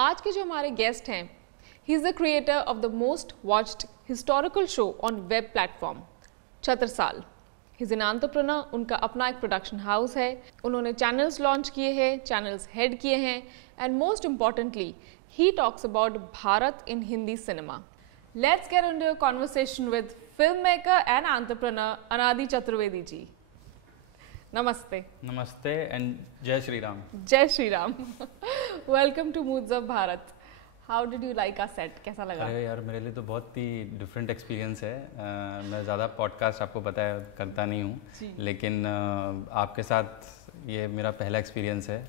आज के जो हमारे गेस्ट हैं, he is the creator of the most watched historical show on web platform Chhatrasal. He is an entrepreneur, उनका अपना एक प्रोडक्शन हाउस है, उन्होंने चैनल्स लॉन्च किए हैं, चैनल्स हेड किए हैं, and most importantly he talks about Bharat in Hindi cinema. Let's get into a conversation with film maker and entrepreneur अनादि चतुर्वेदी जी। नमस्ते। नमस्ते एंड जय श्री राम। जय Shri Ram. Welcome to moods of Bharat. How did you like our set? कैसा लगा? अरे यार, मेरे लिए तो बहुत ही डिफरेंट एक्सपीरियंस है। मैं ज़्यादा पॉडकास्ट आपको पता है करता नहीं हूँ, लेकिन आपके साथ ये मेरा पहला एक्सपीरियंस है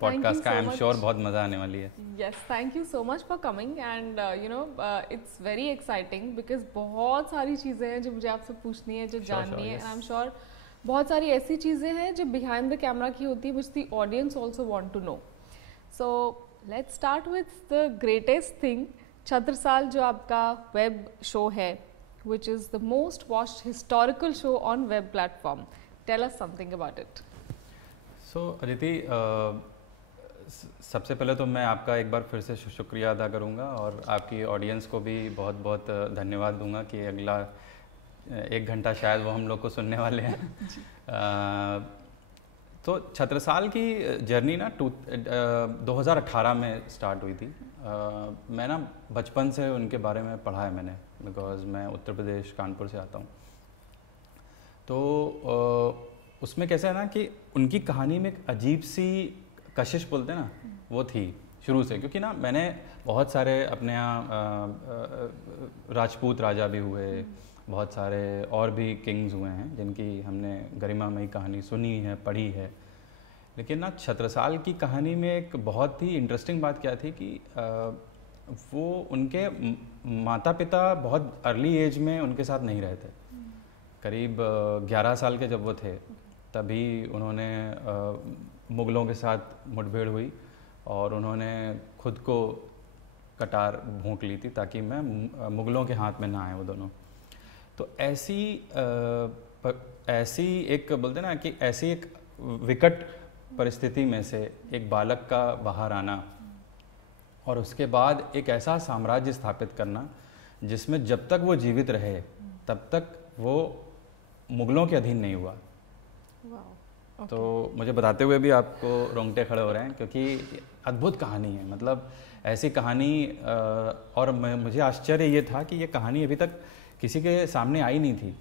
पॉडकास्ट का। आई एम श्योर बहुत मज़ा आने वाली है। Yes, thank you so much for coming and you know it's very exciting because बहुत सारी चीज़ें हैं जो मुझे आपसे पूछनी है, जो जाननी है, एंड आई एम श्योर बहुत सारी ऐसी चीज़ें हैं जो बिहाइंड द कैमरा की होती है, which the audience also want to know. So let's start with the greatest thing, Chhatrasal, जो आपका वेब शो है, which is the most watched historical show on web platform. Tell us something about it. So Aditi, सबसे पहले तो मैं आपका एक बार फिर से शुक्रिया अदा करूँगा और आपकी ऑडियंस को भी बहुत बहुत धन्यवाद दूंगा कि अगला 1 घंटा शायद वो हम लोग को सुनने वाले हैं। तो छत्रसाल की जर्नी ना 2018 में स्टार्ट हुई थी। मैं ना बचपन से उनके बारे में पढ़ा है मैंने, बिकॉज़ मैं उत्तर प्रदेश कानपुर से आता हूँ। तो उसमें कैसा है ना कि उनकी कहानी में एक अजीब सी कशिश बोलते हैं ना, वो थी शुरू से। क्योंकि ना मैंने बहुत सारे अपने यहाँ राजपूत राजा भी हुए, बहुत सारे और भी किंग्स हुए हैं जिनकी हमने गरिमामयी कहानी सुनी है, पढ़ी है। लेकिन ना छत्रसाल की कहानी में एक बहुत ही इंटरेस्टिंग बात क्या थी कि वो उनके माता पिता बहुत अर्ली एज में उनके साथ नहीं रहे थे। करीब 11 साल के जब वो थे तभी उन्होंने मुग़लों के साथ मुठभेड़ हुई और उन्होंने खुद को कटार भोंक ली थी ताकि मैं मुग़लों के हाथ में ना आए वो दोनों। तो ऐसी एक बोलते ना कि ऐसी एक विकट परिस्थिति में से एक बालक का बाहर आना और उसके बाद एक ऐसा साम्राज्य स्थापित करना जिसमें जब तक वो जीवित रहे तब तक वो मुग़लों के अधीन नहीं हुआ। Okay. तो मुझे बताते हुए भी आपको रोंगटे खड़े हो रहे हैं क्योंकि अद्भुत कहानी है। मतलब ऐसी कहानी, और मुझे आश्चर्य ये था कि ये कहानी अभी तक किसी के सामने आई नहीं थी।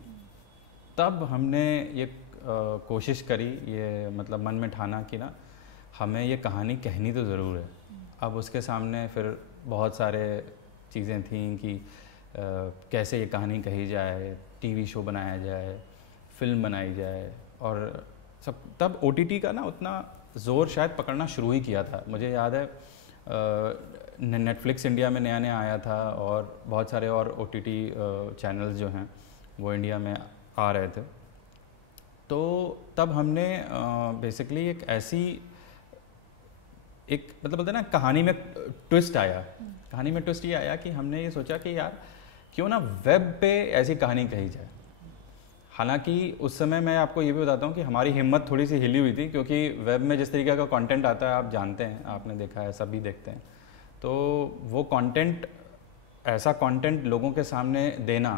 तब हमने ये कोशिश करी, ये मतलब मन में ठाना कि ना हमें ये कहानी कहनी तो ज़रूर है। अब उसके सामने फिर बहुत सारे चीज़ें थीं कि कैसे ये कहानी कही जाए, टीवी शो बनाया जाए, फिल्म बनाई जाए, और सब तब OTT का ना उतना ज़ोर शायद पकड़ना शुरू ही किया था। मुझे याद है नेटफ्लिक्स इंडिया में नया नया आया था और बहुत सारे और OTT चैनल्स जो हैं वो इंडिया में आ रहे थे। तो तब हमने बेसिकली एक ऐसी एक मतलब बोलते हैं ना कहानी में ट्विस्ट आया। कहानी में ट्विस्ट ये आया कि हमने ये सोचा कि यार क्यों ना वेब पे ऐसी कहानी कही जाए। हालांकि उस समय मैं आपको ये भी बताता हूँ कि हमारी हिम्मत थोड़ी सी हिली हुई थी क्योंकि वेब में जिस तरीके का कंटेंट आता है आप जानते हैं, आपने देखा है, सभी देखते हैं। तो वो कंटेंट, ऐसा कंटेंट लोगों के सामने देना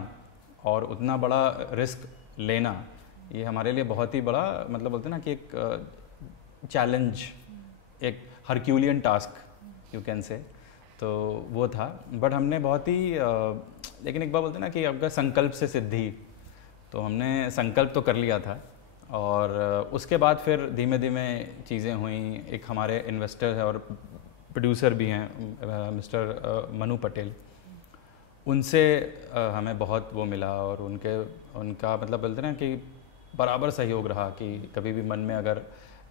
और उतना बड़ा रिस्क लेना, ये हमारे लिए बहुत ही बड़ा मतलब बोलते हैं ना कि एक चैलेंज, एक Herculean task you can say. तो वो था, बट हमने बहुत ही लेकिन एक बार बोलते हैं ना कि आपका संकल्प से सिद्धि, तो हमने संकल्प तो कर लिया था। और उसके बाद फिर धीमे धीमे चीज़ें हुई। एक हमारे इन्वेस्टर है और प्रोड्यूसर भी हैं मिस्टर मनु पटेल, उनसे हमें बहुत वो मिला और उनका मतलब बोलते ना कि बराबर सहयोग रहा कि कभी भी मन में अगर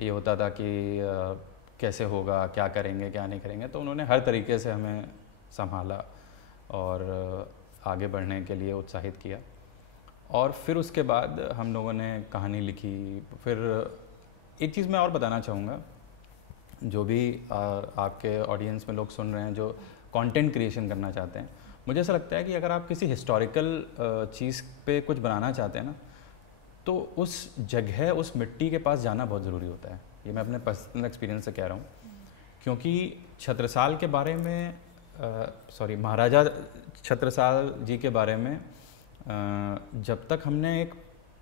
ये होता था कि कैसे होगा, क्या करेंगे, क्या नहीं करेंगे, तो उन्होंने हर तरीके से हमें संभाला और आगे बढ़ने के लिए उत्साहित किया। और फिर उसके बाद हम लोगों ने कहानी लिखी। फिर एक चीज़ मैं और बताना चाहूँगा, जो भी आपके ऑडियंस में लोग सुन रहे हैं जो कंटेंट क्रिएशन करना चाहते हैं, मुझे ऐसा लगता है कि अगर आप किसी हिस्टोरिकल चीज़ पे कुछ बनाना चाहते हैं ना, तो उस जगह, उस मिट्टी के पास जाना बहुत ज़रूरी होता है। ये मैं अपने पर्सनल एक्सपीरियंस से कह रहा हूँ क्योंकि छत्रसाल के बारे में महाराजा छत्रसाल जी के बारे में जब तक हमने एक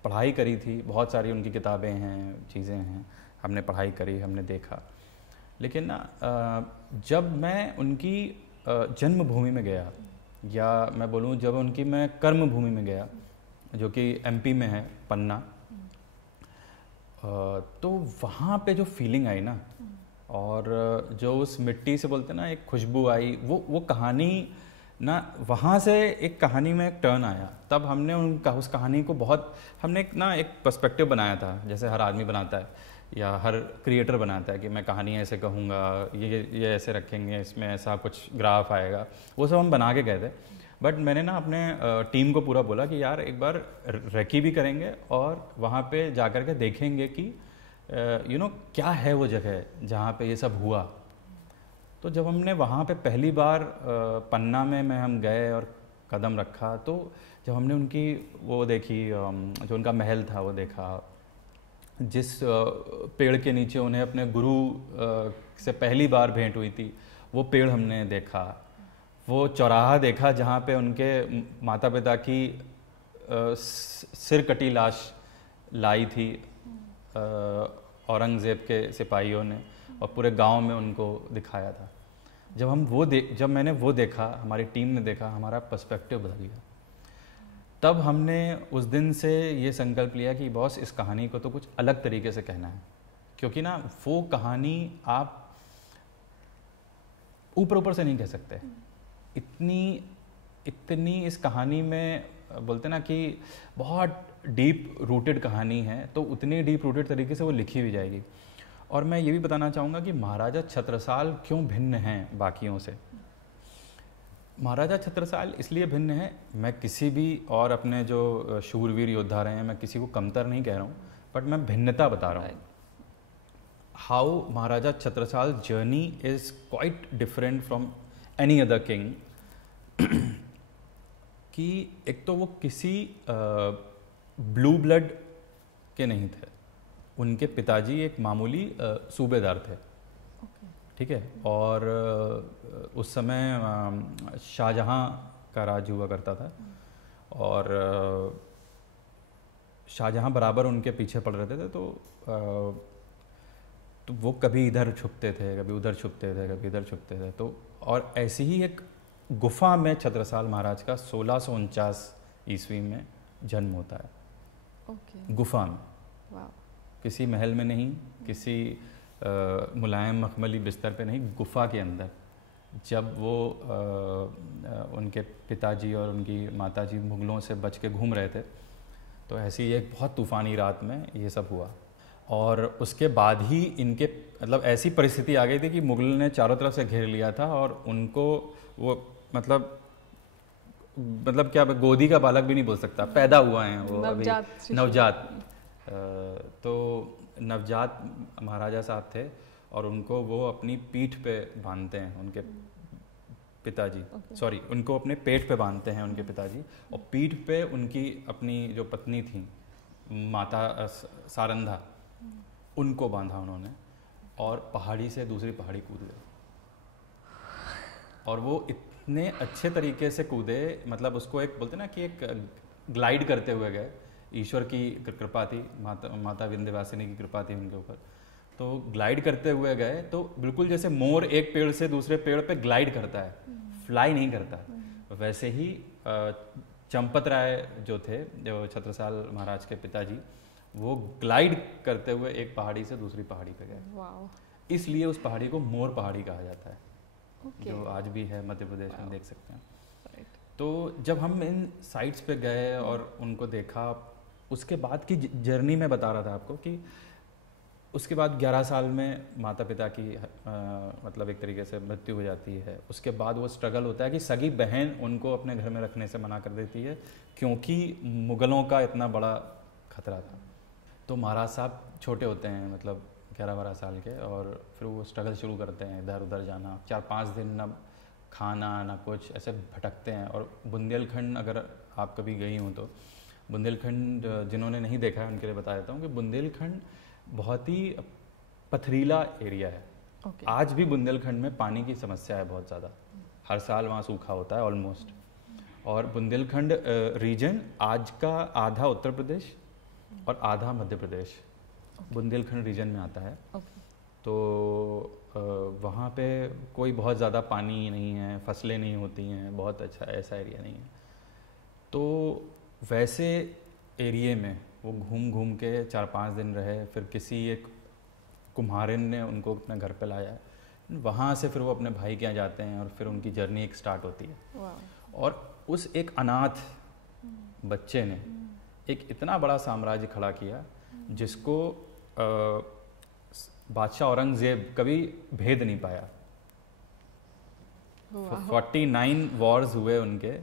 पढ़ाई करी थी, बहुत सारी उनकी किताबें हैं, चीज़ें हैं, हमने पढ़ाई करी, हमने देखा, लेकिन ना जब मैं उनकी जन्मभूमि में गया, या मैं बोलूँ जब उनकी मैं कर्म भूमि में गया, जो कि एमपी में है, पन्ना, तो वहाँ पे जो फीलिंग आई ना, और जो उस मिट्टी से बोलते ना एक खुशबू आई, वो कहानी ना, वहाँ से एक कहानी में एक टर्न आया। तब हमने उस कहानी को बहुत, हमने एक पर्सपेक्टिव बनाया था, जैसे हर आदमी बनाता है या हर क्रिएटर बनाता है कि मैं कहानी ऐसे कहूँगा, ये ऐसे रखेंगे, इसमें ऐसा कुछ ग्राफ आएगा, वो सब हम बना के गए थे। बट मैंने ना अपने टीम को पूरा बोला कि यार एक बार रेकी भी करेंगे और वहाँ पे जा कर के देखेंगे कि क्या है वो जगह जहाँ पे ये सब हुआ। तो जब हमने वहाँ पे पहली बार पन्ना में हम गए और कदम रखा, तो जब हमने उनकी वो देखी, जो उनका महल था वो देखा, जिस पेड़ के नीचे उन्हें अपने गुरु से पहली बार भेंट हुई थी, वो पेड़ हमने देखा, वो चौराहा देखा जहाँ पे उनके माता पिता की सिर कटी लाश लाई थी औरंगज़ेब के सिपाहियों ने, और पूरे गांव में उनको दिखाया था। जब मैंने वो देखा, हमारी टीम ने देखा, हमारा पर्सपेक्टिव बदल गया। तब हमने उस दिन से ये संकल्प लिया कि बॉस, इस कहानी को तो कुछ अलग तरीके से कहना है, क्योंकि ना वो कहानी आप ऊपर से नहीं कह सकते। इतनी इस कहानी में बोलते ना कि बहुत डीप रूटेड कहानी है, तो उतनी डीप रूटेड तरीके से वो लिखी भी जाएगी। और मैं ये भी बताना चाहूँगा कि महाराजा छत्रसाल क्यों भिन्न हैं बाकियों से। महाराजा छत्रसाल इसलिए भिन्न है, मैं किसी भी और अपने जो शूरवीर योद्धा रहे हैं, मैं किसी को कमतर नहीं कह रहा हूँ, बट मैं भिन्नता बता रहा हूँ। How Maharaja Chhatrasal journey is quite different from any other king. कि एक तो वो किसी ब्लू ब्लड के नहीं थे, उनके पिताजी एक मामूली सूबेदार थे, ठीक है, और उस समय शाहजहाँ का राज हुआ करता था, और शाहजहाँ बराबर उनके पीछे पड़ रहे थे। तो वो कभी इधर छुपते थे, कभी उधर छुपते थे, कभी इधर छुपते थे। तो और ऐसी ही एक गुफा में छत्रसाल महाराज का 1649 ईस्वी में जन्म होता है। गुफा में, किसी महल में नहीं, किसी मुलायम मखमली बिस्तर पे नहीं, गुफा के अंदर। जब वो उनके पिताजी और उनकी माताजी मुगलों से बच के घूम रहे थे, तो ऐसी एक बहुत तूफ़ानी रात में ये सब हुआ। और उसके बाद ही इनके ऐसी परिस्थिति आ गई थी कि मुगल ने चारों तरफ से घेर लिया था, और उनको वो मतलब क्या, गोदी का बालक भी नहीं बोल सकता, पैदा हुआ है वो अभी नवजात। तो नवजात महाराजा साहब थे, और उनको वो अपनी पीठ पे बांधते हैं उनके पिताजी, उनको अपने पेट पे बांधते हैं उनके पिताजी, और पीठ पे उनकी अपनी जो पत्नी थी माता सारंधा, उनको बांधा उन्होंने, और पहाड़ी से दूसरी पहाड़ी कूद गए। और वो इतने अच्छे तरीके से कूदे, उसको एक बोलते ना कि एक ग्लाइड करते हुए गए। ईश्वर की कृपा थी, माता विंध्यवासिनी की कृपा थी उनके ऊपर। तो ग्लाइड करते हुए गए, तो बिल्कुल जैसे मोर एक पेड़ से दूसरे पेड़ पे ग्लाइड करता है, फ्लाई नहीं करता, वैसे ही चंपत राय जो थे, जो छत्रसाल महाराज के पिताजी, वो ग्लाइड करते हुए एक पहाड़ी से दूसरी पहाड़ी पे गए। इसलिए उस पहाड़ी को मोर पहाड़ी कहा जाता है, जो आज भी है मध्य प्रदेश में, देख सकते हैं। तो जब हम इन साइट्स पे गए और उनको देखा, उसके बाद की जर्नी में बता रहा था आपको कि उसके बाद 11 साल में माता पिता की एक तरीके से मृत्यु हो जाती है। उसके बाद वो स्ट्रगल होता है कि सगी बहन उनको अपने घर में रखने से मना कर देती है, क्योंकि मुग़लों का इतना बड़ा खतरा था। तो महाराज साहब छोटे होते हैं, 11-12 साल के, और फिर वो स्ट्रगल शुरू करते हैं, इधर उधर जाना, 4-5 दिन ना खाना ना कुछ, ऐसे भटकते हैं। और बुंदेलखंड, अगर आप कभी गई हो तो बुंदेलखंड जिन्होंने नहीं देखा है उनके लिए बता देता हूँ कि बुंदेलखंड बहुत ही पथरीला एरिया है, आज भी बुंदेलखंड में पानी की समस्या है बहुत ज़्यादा, हर साल वहाँ सूखा होता है ऑलमोस्ट। और बुंदेलखंड रीजन आज का आधा उत्तर प्रदेश और आधा मध्य प्रदेश बुंदेलखंड रीजन में आता है। तो वहाँ पे कोई बहुत ज़्यादा पानी नहीं है, फसलें नहीं होती हैं, बहुत अच्छा ऐसा एरिया नहीं है। तो वैसे एरिए में वो घूम घूम के 4-5 दिन रहे, फिर किसी एक कुम्हारिन ने उनको अपने घर पे लाया, वहाँ से फिर वो अपने भाई के यहाँ जाते हैं और फिर उनकी जर्नी एक स्टार्ट होती है। और उस एक अनाथ बच्चे ने एक इतना बड़ा साम्राज्य खड़ा किया जिसको बादशाह औरंगजेब कभी भेद नहीं पाया। 49 वॉर्स हुए उनके,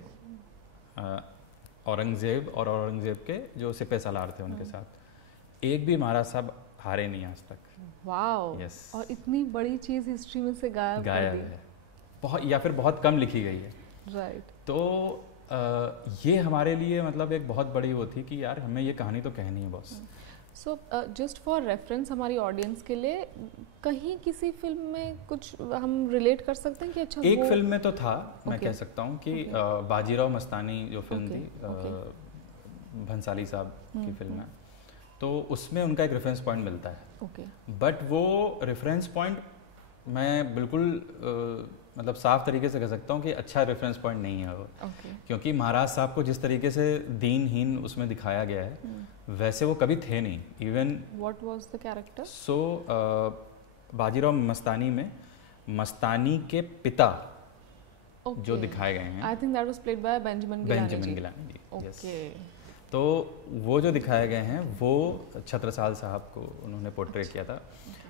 औरंगजेब और औरंगजेब के जो सिपह सालार थे उनके साथ, एक भी महाराज साहब हारे नहीं आज तक। वाओ। yes. और इतनी बड़ी चीज हिस्ट्री में से गायब है बहुत, या फिर बहुत कम लिखी गई है। राइट। तो ये हमारे लिए मतलब एक बहुत बड़ी वो थी कि यार हमें ये कहानी तो कहनी है boss. So just for reference हमारी ऑडियंस के लिए, कहीं किसी फिल्म में कुछ हम रिलेट कर सकते हैं कि अच्छा एक फिल्म में तो था, मैं कह सकता हूँ कि बाजीराव मस्तानी जो फिल्म थी, भंसाली साहब की फिल्म है, तो उसमें उनका एक रेफरेंस पॉइंट मिलता है। बट वो रेफरेंस पॉइंट मैं बिल्कुल मतलब साफ तरीके से कह सकता हूँ कि अच्छा रेफरेंस पॉइंट नहीं है वो। क्योंकि महाराज साहब को जिस तरीके से दीनहीन उसमें दिखाया गया है वैसे वो कभी थे नहीं। Even what was the character? So Bajirao Mastani में मस्तानी के पिता जो दिखाए गए हैं, I think that was played by Benjamin Gilani ji. Okay. तो वो जो दिखाए गए हैं वो छत्रसाल साहब को उन्होंने पोर्ट्रेट किया था।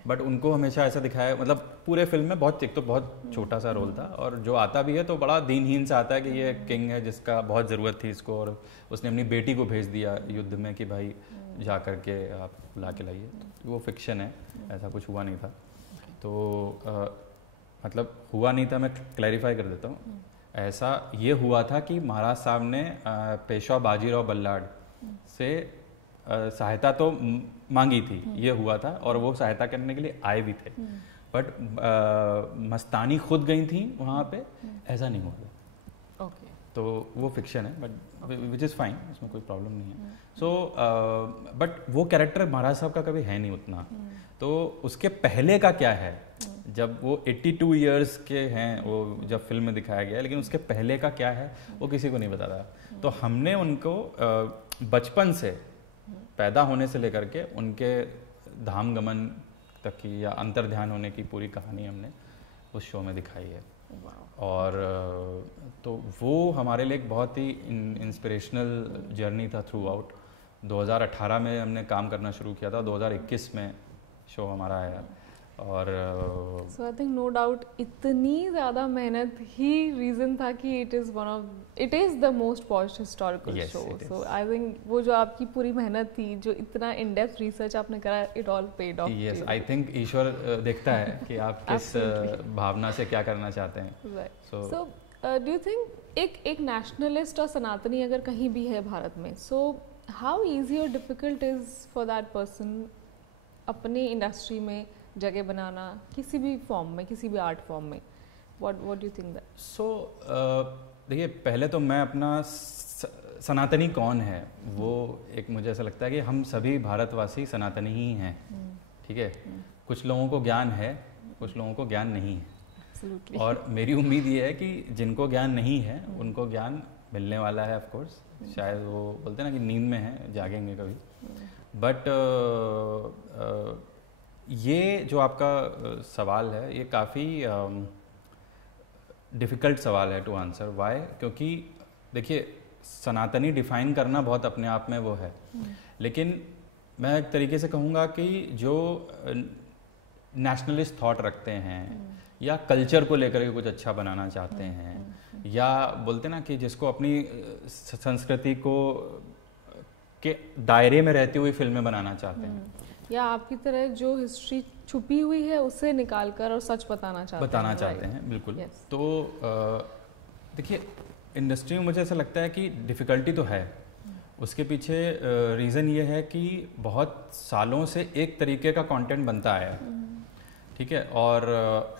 बट उनको हमेशा ऐसा दिखाया, मतलब पूरे फिल्म में बहुत, एक तो बहुत छोटा सा रोल था और जो आता भी है तो बड़ा दीनहीन सा आता है कि ये किंग है जिसका बहुत ज़रूरत थी इसको, और उसने अपनी बेटी को भेज दिया युद्ध में कि भाई जा कर के आप ला के लाइए। वो फिक्शन है, ऐसा कुछ हुआ नहीं था। तो मतलब हुआ नहीं था, मैं क्लैरिफाई कर देता हूँ। ऐसा ये हुआ था कि महाराज साहब ने पेशवा बाजीराव बल्लाड़ से सहायता तो मांगी थी, ये हुआ था, और वो सहायता करने के लिए आए भी थे। बट मस्तानी खुद गई थी वहाँ पे, ऐसा नहीं हुआ था। तो वो फिक्शन है, बट विच इज़ फाइन, उसमें कोई प्रॉब्लम नहीं है। सो बट वो कैरेक्टर महाराज साहब का कभी है नहीं उतना। तो उसके पहले का क्या है, जब वो 82 इयर्स के हैं, वो जब फिल्म में दिखाया गया है, लेकिन उसके पहले का क्या है वो किसी को नहीं बता रहा। तो हमने उनको बचपन से, पैदा होने से लेकर के उनके धाम गमन तक की या अंतर ध्यान होने की पूरी कहानी हमने उस शो में दिखाई है। और तो वो हमारे लिए एक बहुत ही इंस्पिरेशनल जर्नी था थ्रू आउट। 2018 में हमने काम करना शुरू किया था, 2021 में शो हमारा आया। और सो आई थिंक नो डाउट इतनी ज़्यादा मेहनत ही रीज़न था कि it is the most watched historical show. So I think वो जो आपकी पूरी मेहनत थी, जो इतना इन डेप्थ रिसर्च आपने करा, it all paid off. Yes, I think ईश्वर देखता है कि आप किस भावना से क्या करना चाहते हैं। सो डू यू थिंक एक नेशनलिस्ट और सनातनी अगर कहीं भी है भारत में, सो हाउ ईजी और difficult is for that person अपनी इंडस्ट्री में जगह बनाना, किसी भी फॉर्म में, किसी भी आर्ट फॉर्म में? What do you think that? So देखिए, पहले तो मैं अपना सनातनी कौन है वो एक, मुझे ऐसा लगता है कि हम सभी भारतवासी सनातनी ही हैं। ठीक है, कुछ लोगों को ज्ञान है, कुछ लोगों को ज्ञान नहीं है। Absolutely. और मेरी उम्मीद ये है कि जिनको ज्ञान नहीं है उनको ज्ञान मिलने वाला है। ऑफ कोर्स शायद वो बोलते हैं ना कि नींद में है, जागेंगे कभी। बट ये जो आपका सवाल है ये काफ़ी डिफ़िकल्ट सवाल है टू आंसर। वाई? क्योंकि देखिए, सनातनी डिफ़ाइन करना बहुत अपने आप में वो है, लेकिन मैं एक तरीके से कहूँगा कि जो नेशनलिस्ट थॉट रखते हैं या कल्चर को लेकर के कुछ अच्छा बनाना चाहते हैं, या बोलते ना कि जिसको अपनी संस्कृति को के दायरे में रहती हुई फिल्में बनाना चाहते हैं, या आपकी तरह जो हिस्ट्री छुपी हुई है उसे निकाल कर और सच बताना चाहते हैं। बिल्कुल। तो देखिए, इंडस्ट्री में मुझे ऐसा लगता है कि डिफ़िकल्टी तो है, उसके पीछे रीज़न ये है कि बहुत सालों से एक तरीके का कंटेंट बनता आया है। ठीक है। और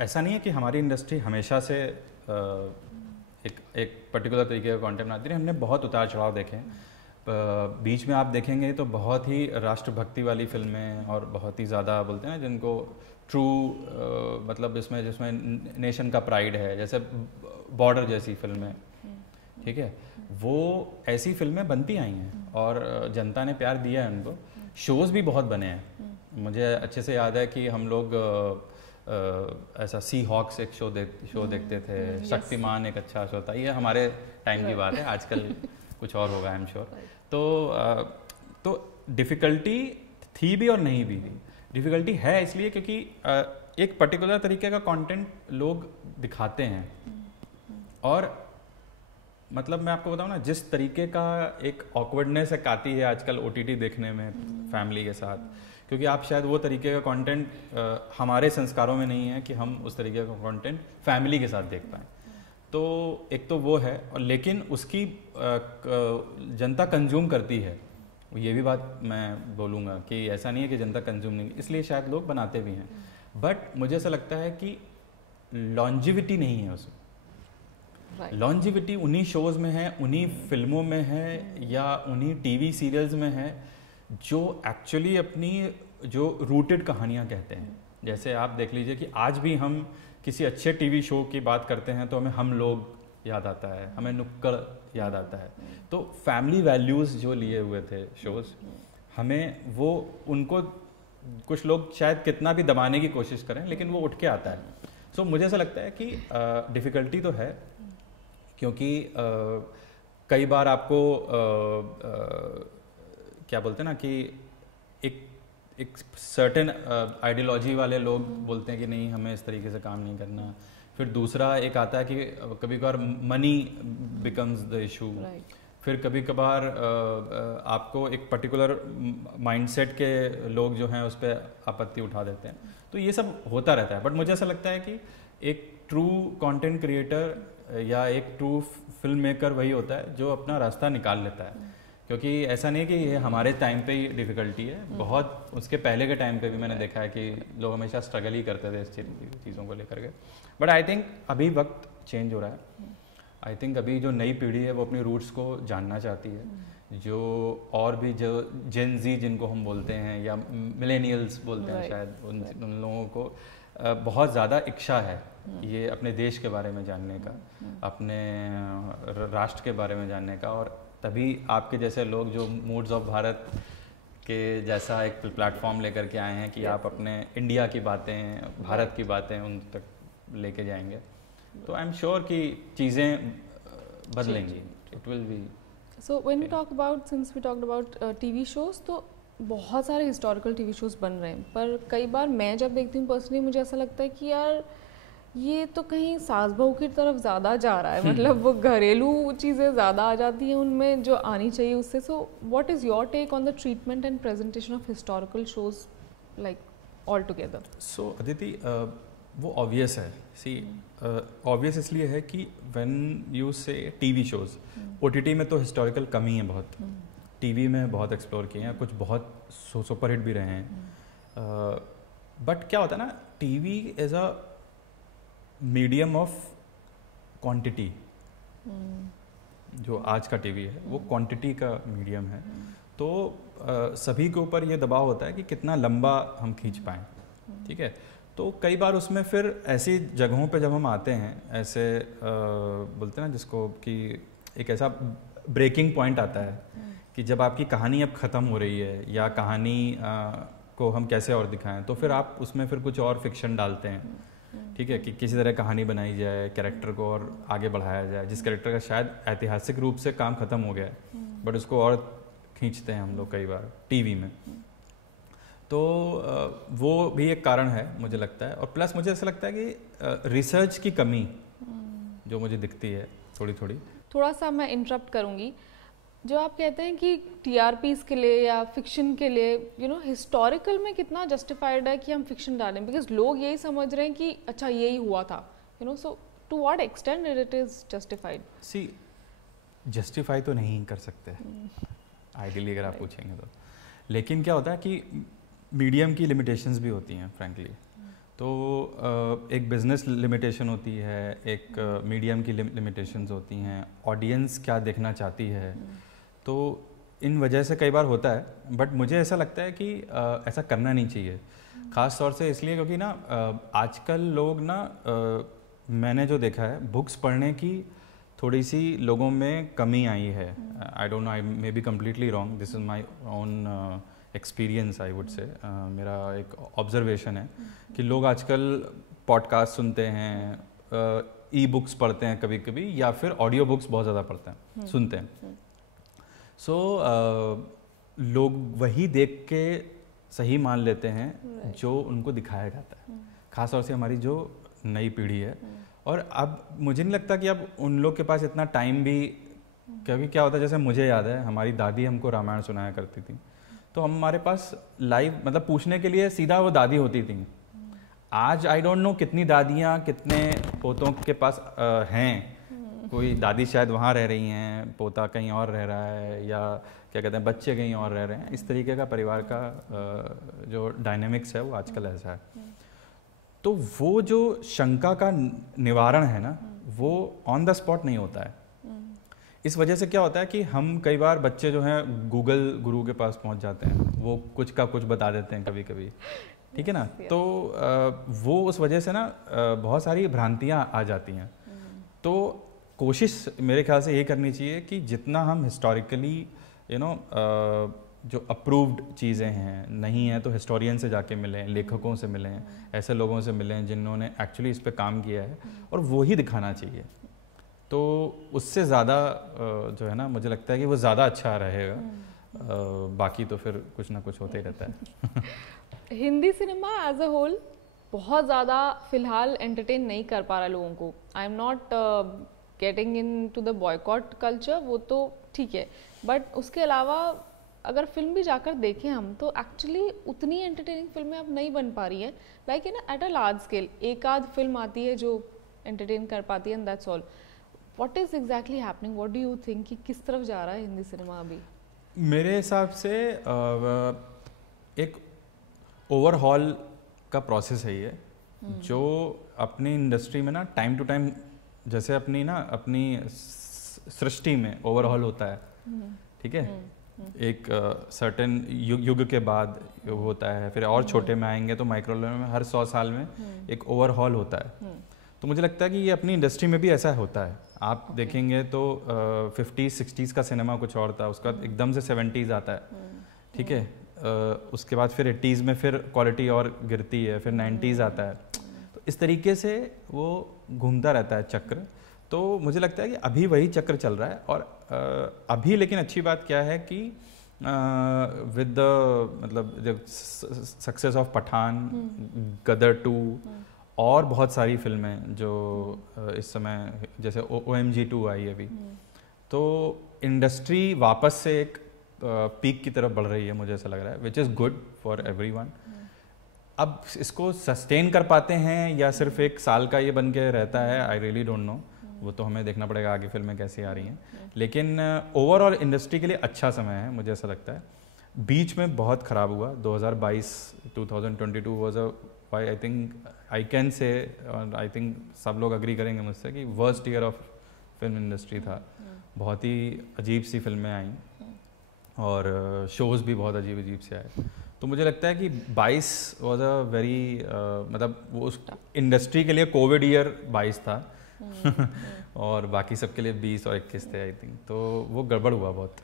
ऐसा नहीं है कि हमारी इंडस्ट्री हमेशा से एक पर्टिकुलर तरीके का कंटेंट बनाती रही, हमने बहुत उतार चढ़ाव देखे हैं। बीच में आप देखेंगे तो बहुत ही राष्ट्रभक्ति वाली फिल्में और बहुत ही ज़्यादा बोलते हैं ना जिनको ट्रू मतलब जिसमें नेशन का प्राइड है, जैसे बॉर्डर जैसी फिल्में, ठीक है, वो ऐसी फिल्में बनती आई हैं और जनता ने प्यार दिया है उनको। शोज़ भी बहुत बने हैं, मुझे अच्छे से याद है कि हम लोग ऐसा सी हॉक्स एक शो देखते थे, शक्तिमान एक अच्छा शो था, ये हमारे टाइम की बात है, आजकल कुछ और होगा आई एम श्योर। तो डिफ़िकल्टी थी भी और नहीं भी थी। डिफ़िकल्टी है इसलिए क्योंकि एक पर्टिकुलर तरीके का कंटेंट लोग दिखाते हैं और मतलब मैं आपको बताऊं ना, जिस तरीके का एक ऑकवर्डनेस एक आती है आजकल OTT देखने में फैमिली के साथ, क्योंकि आप शायद वो तरीके का कंटेंट हमारे संस्कारों में नहीं है कि हम उस तरीके का कंटेंट फैमिली के साथ देख पाएँ। तो एक तो वो है, और लेकिन उसकी जनता कंज्यूम करती है, ये भी बात मैं बोलूँगा कि ऐसा नहीं है कि जनता कंज्यूम नहीं, इसलिए शायद लोग बनाते भी हैं। बट मुझे ऐसा लगता है कि लॉन्जिविटी नहीं है उसमें। लॉन्जिविटी उन्हीं शोज़ में है, उन्हीं फिल्मों में है या उन्हीं TV सीरियल्स में है जो एक्चुअली अपनी जो रूटेड कहानियाँ कहते हैं। जैसे आप देख लीजिए कि आज भी हम किसी अच्छे TV शो की बात करते हैं तो हमें हम लोग याद आता है, हमें नुक्कड़ याद आता है। तो फैमिली वैल्यूज़ जो लिए हुए थे शोज़, हमें वो उनको कुछ लोग शायद कितना भी दबाने की कोशिश करें लेकिन वो उठ के आता है। सो मुझे ऐसा लगता है कि डिफ़िकल्टी तो है, क्योंकि कई बार आपको क्या बोलते हैं ना कि एक सर्टेन आइडियोलॉजी वाले लोग बोलते हैं कि नहीं हमें इस तरीके से काम नहीं करना। फिर दूसरा एक आता है कि कभी कभार मनी बिकम्स द इशू। फिर कभी कभार आपको एक पर्टिकुलर माइंडसेट के लोग जो हैं उस पर आपत्ति उठा देते हैं। तो ये सब होता रहता है। बट मुझे ऐसा लगता है कि एक ट्रू कंटेंट क्रिएटर या एक ट्रू फिल्म मेकर वही होता है जो अपना रास्ता निकाल लेता है। क्योंकि ऐसा नहीं कि ये हमारे टाइम पे ही डिफ़िकल्टी है, बहुत उसके पहले के टाइम पे भी मैंने देखा है कि लोग हमेशा स्ट्रगल ही करते थे इस चीज़ों को लेकर के। बट आई थिंक अभी वक्त चेंज हो रहा है। आई थिंक अभी जो नई पीढ़ी है वो अपनी रूट्स को जानना चाहती है। जो और भी जो जेन जी जिनको हम बोलते हैं या मिलेनियल्स बोलते हैं शायद, उन लोगों को बहुत ज़्यादा इच्छा है ये अपने देश के बारे में जानने का, अपने राष्ट्र के बारे में जानने का। और तभी आपके जैसे लोग जो मूड्स ऑफ भारत के जैसा एक प्लेटफॉर्म लेकर के आए हैं कि आप अपने इंडिया की बातें, भारत की बातें उन तक लेके जाएंगे। तो आई एम श्योर कि चीज़ें बदलेंगी। It will be. So when we talk about, since we talked about TV shows, तो बहुत सारे हिस्टोरिकल टीवी शोज बन रहे हैं, पर कई बार मैं जब देखती हूँ पर्सनली मुझे ऐसा लगता है कि यार ये तो कहीं सास बहू की तरफ ज़्यादा जा रहा है। मतलब वो घरेलू चीज़ें ज़्यादा आ जाती हैं उनमें जो आनी चाहिए उससे। So what is your take on the treatment and presentation of historical shows like all together? So Aditi, वो ऑब्वियस है। सी ऑब्वियस इसलिए है कि when you say TV shows, OTT में तो हिस्टोरिकल कम ही है बहुत, टीवी में बहुत एक्सप्लोर किए हैं, कुछ बहुत सुपरहिट भी रहे हैं। बट क्या होता है ना, TV as a medium of quantity, जो आज का टीवी है वो क्वांटिटी का मीडियम है। तो सभी के ऊपर ये दबाव होता है कि कितना लंबा हम खींच पाएँ, ठीक है। तो कई बार उसमें फिर ऐसी जगहों पे जब हम आते हैं, ऐसे बोलते हैं ना जिसको कि एक ऐसा ब्रेकिंग पॉइंट आता है कि जब आपकी कहानी अब ख़त्म हो रही है या कहानी को हम कैसे और दिखाएं, तो फिर आप उसमें फिर कुछ और फिक्शन डालते हैं, ठीक है, कि किसी तरह कहानी बनाई जाए, कैरेक्टर को और आगे बढ़ाया जाए, जिस कैरेक्टर का शायद ऐतिहासिक रूप से काम ख़त्म हो गया है बट उसको और खींचते हैं हम लोग कई बार टीवी में। तो वो भी एक कारण है मुझे लगता है। और प्लस मुझे ऐसा लगता है कि रिसर्च की कमी जो मुझे दिखती है थोड़ा सा मैं इंटरप्ट करूँगी। जो आप कहते हैं कि TRPs के लिए या फिक्शन के लिए हिस्टोरिकल में कितना जस्टिफाइड है कि हम फिक्शन डालें, बिकॉज लोग यही समझ रहे हैं कि अच्छा यही हुआ था, so to what extent it is justified? See justify तो नहीं कर सकते आइडियली अगर आप पूछेंगे तो, लेकिन क्या होता है कि मीडियम की लिमिटेशंस भी होती हैं फ्रैंकली। तो एक बिज़नेस लिमिटेशन होती है, एक मीडियम की लिमिटेशंस होती हैं, ऑडियंस क्या देखना चाहती है, तो इन वजह से कई बार होता है। बट मुझे ऐसा लगता है कि ऐसा करना नहीं चाहिए, ख़ास तौर से इसलिए क्योंकि ना आजकल लोग ना मैंने जो देखा है बुक्स पढ़ने की थोड़ी सी लोगों में कमी आई है। I don't know, I may be completely wrong, this is my own experience I would say, मेरा एक ऑब्जर्वेशन है कि लोग आजकल पॉडकास्ट सुनते हैं, ई बुक्स पढ़ते हैं कभी कभी, या फिर ऑडियो बुक्स बहुत ज़्यादा पढ़ते हैं, सुनते हैं। सो लोग वही देख के सही मान लेते हैं जो उनको दिखाया जाता है, ख़ास तौर से हमारी जो नई पीढ़ी है। और अब मुझे नहीं लगता कि अब उन लोग के पास इतना टाइम भी, क्योंकि क्या होता है, जैसे मुझे याद है हमारी दादी हमको रामायण सुनाया करती थी, तो हमारे पास लाइव मतलब पूछने के लिए सीधा वो दादी होती थी। आज आई डोंट नो कितनी दादियाँ कितने पोतों के पास हैं, कोई दादी शायद वहाँ रह रही हैं, पोता कहीं और रह रहा है, या क्या कहते हैं बच्चे कहीं और रह रहे हैं। इस तरीके का परिवार का जो डायनेमिक्स है वो आजकल ऐसा है। तो वो जो शंका का निवारण है ना, वो ऑन द स्पॉट नहीं होता है। इस वजह से क्या होता है कि हम कई बार बच्चे जो हैं गूगल गुरु के पास पहुंच जाते हैं, वो कुछ का कुछ बता देते हैं कभी कभी, ठीक है ना। तो वो उस वजह से ना बहुत सारी भ्रांतियां आ जाती हैं। तो कोशिश मेरे ख्याल से ये करनी चाहिए कि जितना हम हिस्टोरिकली जो अप्रूव्ड चीज़ें हैं, नहीं है तो हिस्टोरियन से जाके मिलें, लेखकों से मिलें, ऐसे लोगों से मिलें जिन्होंने एक्चुअली इस पे काम किया है, और वो ही दिखाना चाहिए। तो उससे ज़्यादा जो है ना, मुझे लगता है कि वो ज़्यादा अच्छा रहेगा। बाकी तो फिर कुछ ना कुछ होता ही रहता है। Hindi cinema as a whole बहुत ज़्यादा फ़िलहाल एंटरटेन नहीं कर पा रहा लोगों को। I am not getting into the boycott culture, वो तो ठीक है, बट उसके अलावा अगर फिल्म भी जाकर देखें हम, तो एक्चुअली उतनी एंटरटेनिंग फिल्में अब नहीं बन पा रही है, like in at a large scale. एक आध फिल्म आती है जो एंटरटेन कर पाती है, and that's all. What is exactly happening, what do you think कि किस तरफ जा रहा है हिंदी सिनेमा अभी? मेरे हिसाब से एक ओवरहॉल का प्रोसेस है ये, जो अपनी इंडस्ट्री में ना टाइम टू टाइम, जैसे अपनी सृष्टि में ओवरहॉल होता है, ठीक है, एक सर्टेन युग के बाद होता है, फिर और छोटे में आएंगे तो माइक्रो लेवल में हर 100 साल में एक ओवरहॉल होता है। तो मुझे लगता है कि ये अपनी इंडस्ट्री में भी ऐसा होता है। आप देखेंगे तो 50s 60s का सिनेमा कुछ और था, उसका एकदम से 70s आता है, ठीक है, उसके बाद फिर 80s में फिर क्वालिटी और गिरती है, फिर 90s आता है। तो इस तरीके से वो घूमता रहता है चक्र। तो मुझे लगता है कि अभी वही चक्र चल रहा है। और अभी लेकिन अच्छी बात क्या है कि विद द मतलब सक्सेस ऑफ पठान, गदर 2 और बहुत सारी फिल्में जो इस समय, जैसे OMG 2 आई अभी, तो इंडस्ट्री वापस से एक पीक की तरफ बढ़ रही है, मुझे ऐसा लग रहा है, which is good for everyone. अब इसको सस्टेन कर पाते हैं या सिर्फ एक साल का ये बन के रहता है, आई रियली डोंट नो, वो तो हमें देखना पड़ेगा आगे फिल्में कैसी आ रही हैं। लेकिन ओवरऑल इंडस्ट्री के लिए अच्छा समय है, मुझे ऐसा लगता है। बीच में बहुत ख़राब हुआ, 2022 was a, I think I can say, और आई थिंक सब लोग अग्री करेंगे मुझसे कि worst year of film industry था। बहुत ही अजीब सी फिल्में आई और शोज़ भी बहुत अजीब अजीब से आए। तो मुझे लगता है कि 22 वाज अ वेरी मतलब वो उस इंडस्ट्री के लिए कोविड ईयर 22 था और बाकी सबके लिए 20 और 21 थे आई थिंक। तो वो गड़बड़ हुआ बहुत।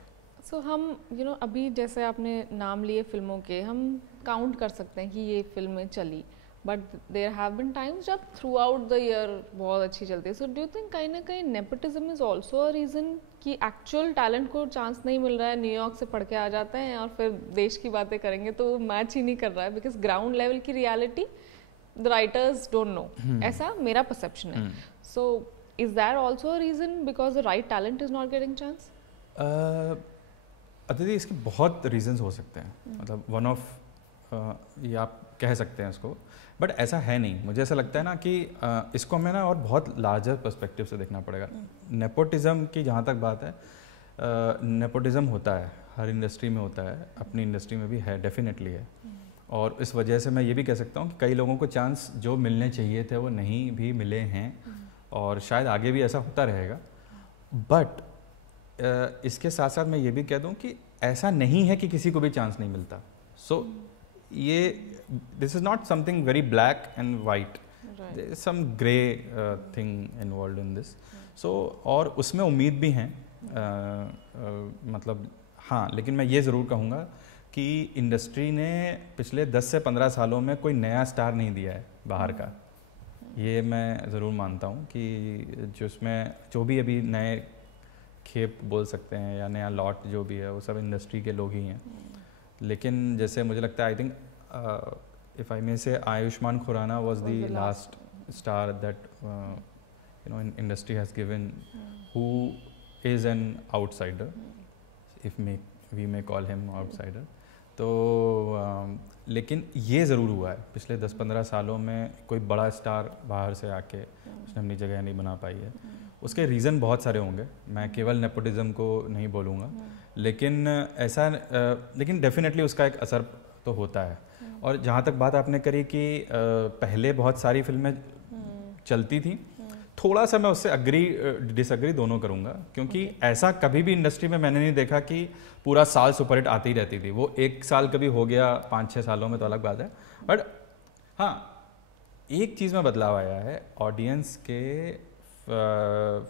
सो हम अभी जैसे आपने नाम लिए फिल्मों के, हम काउंट कर सकते हैं कि ये फिल्में चली, but there have been times जब थ्रू आउट द ईयर बहुत अच्छी चलती है। सो डू यू थिंक कहीं ना कहीं nepotism is also a reason कि एक्चुअल टैलेंट को चांस नहीं मिल रहा है, न्यूयॉर्क से पढ़ के आ जाते हैं और फिर देश की बातें करेंगे तो मैच ही नहीं कर रहा है, बिकॉज ग्राउंड लेवल की reality the writers don't know, ऐसा मेरा परसेप्शन है। So is that also a reason because the right talent is not getting chance? Aditi, इसके बहुत रीजंस हो सकते हैं, मतलब वन ऑफ ये आप कह सकते हैं इसको, बट ऐसा है नहीं। मुझे ऐसा लगता है ना कि इसको हमें ना और बहुत लार्जर पर्सपेक्टिव से देखना पड़ेगा। नेपोटिज्म की जहाँ तक बात है, नेपोटिज्म होता है, हर इंडस्ट्री में होता है, अपनी इंडस्ट्री में भी है, डेफिनेटली है। और इस वजह से मैं ये भी कह सकता हूँ कि कई लोगों को चांस जो मिलने चाहिए थे वो नहीं भी मिले हैं, और शायद आगे भी ऐसा होता रहेगा। बट इसके साथ साथ मैं ये भी कह दूँ कि ऐसा नहीं है कि किसी को भी चांस नहीं मिलता। सो ये this is not something very black and white, there is some grey thing involve in this. So और उसमें उम्मीद भी हैं, मतलब हाँ, लेकिन मैं ये ज़रूर कहूँगा कि इंडस्ट्री ने पिछले 10 से 15 सालों में कोई नया स्टार नहीं दिया है बाहर का। ये मैं ज़रूर मानता हूँ कि जिसमें जो भी अभी नए खेप बोल सकते हैं या नया लॉट जो भी है वो सब इंडस्ट्री के लोग ही हैं। लेकिन जैसे मुझे लगता है, I think if I may say Ayushmann Khurrana was the last star that you know industry has given, who is an outsider, if we may call him outsider. तो लेकिन ये ज़रूर हुआ है पिछले 10-15 सालों में कोई बड़ा स्टार बाहर से आके उसने अपनी जगह नहीं बना पाई है। उसके रीज़न बहुत सारे होंगे, मैं केवल नेपोटिज्म को नहीं बोलूँगा, लेकिन ऐसा लेकिन डेफिनेटली उसका एक असर तो होता है। और जहाँ तक बात आपने करी कि पहले बहुत सारी फिल्में चलती थी, थोड़ा सा मैं उससे डिसएग्री दोनों करूँगा, क्योंकि ऐसा कभी भी इंडस्ट्री में मैंने नहीं देखा कि पूरा साल सुपरहिट आती ही रहती थी। वो एक साल कभी हो गया 5-6 सालों में तो अलग बात है। बट हाँ, एक चीज़ में बदलाव आया है ऑडियंस के